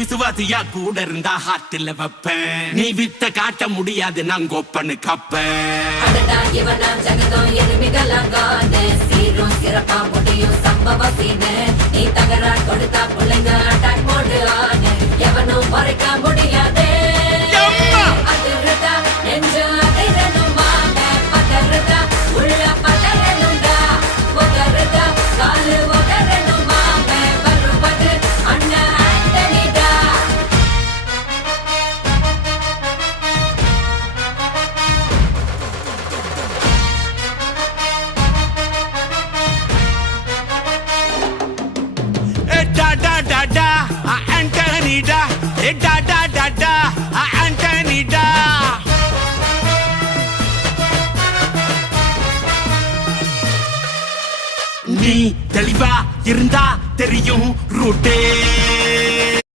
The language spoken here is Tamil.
விசுவாசியா கூட இருந்தா ஹார்ட்ல வைப்பேன். நீ வித்த காட்ட முடியாது நான் கொப்பனு கப்பேன். ஜகதம் எருமிகளாங்கானே சீரும் சிறப்பா முடியும் சம்பவ சீனு. நீ தகரா கொடுத்தா பிள்ளைங்க அட்டாக் போடு ஆனு. எவனும் மறைக்க முடியாதே. அதிர்தா நெஞ்சு அதிரணும் வாங்க. பதறுதா உள்ள பதறணும்டா. ஒதறுதா காலு ஒதறணும் வாங்க. வருவது அண்ணன் ஆண்டனிடா. Da da da da, Antonida. Da da da da, Antonida. நீ தெளிவா இருந்தா தெரியும் ரூட்டே.